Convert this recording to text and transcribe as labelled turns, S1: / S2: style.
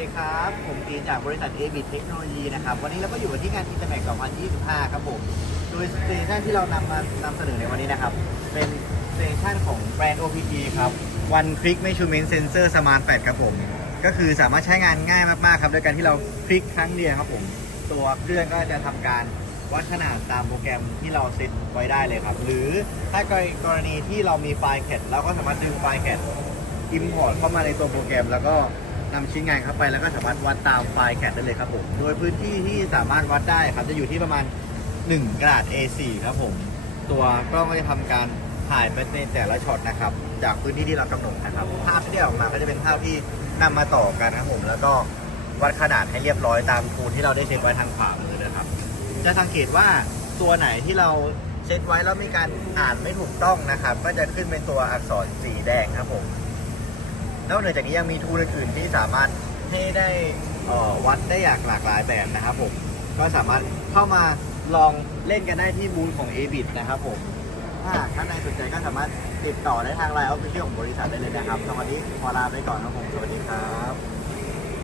S1: ดีครับ ผมตีจากบริษัท a b i t เทคโนโลยีนะครับ วันนี้เราก็อยู่กันที่งาน Internet 2025 ครับผม โดยสเตชันที่เรานำมานำเสนอในวันนี้นะครับ เป็นสเตชันของแบรนด์ OPG ครับ One Click Measurement Sensor Smart 8ครับผม ก็คือสามารถใช้งานง่ายมาก ๆ ครับ โดยการที่เราคลิกครั้งเดียวครับผม ตัวเครื่องก็จะทำการวัดขนาดตามโปรแกรมที่เราเซตไว้ได้เลยครับ หรือถ้ากรณีที่เรามีไฟล์แคดเราก็สามารถดึงไฟล์แคด import เข้ามาในตัวโปรแกรม แล้วก็ นำชิ้นงานเข้าไปแล้วก็สามารถวัดตามไฟล์แคดได้เลยครับผมโดยพื้นที่ที่สามารถวัดได้ครับจะอยู่ที่ประมาณ 1 กระดาษ A4 ครับผม ตัวกล้องก็จะทำการถ่ายไปในแต่ละช็อตนะครับ จากพื้นที่ที่เรากำหนดนะครับ ภาพที่ได้ออกมาก็จะเป็นภาพที่นำมาต่อกันครับผมแล้วก็วัดขนาดให้เรียบร้อยตามทูลที่เราได้เซตไว้ทางขวามือนะครับ จะสังเกตว่าตัวไหนที่เราเซตไว้แล้วมีการอ่านไม่ถูกต้องนะครับ ก็จะขึ้นเป็นตัวอักษรสีแดงครับผม นอกเหนือจากนี้ยังมีทูนอื่นๆที่สามารถให้ได้เอ่อวัดได้อย่างหลากหลายแบบนะครับผม ก็สามารถเข้ามาลองเล่นกันได้ที่บูธของ a b i t นะครับผม ถ้าท่านใดสนใจก็สามารถติดต่อได้ทางไลน์ออฟฟิเชียลของบริษัทได้เลยนะครับ สวัสดีขอลาไปก่อนครับผม สวัสดีครับ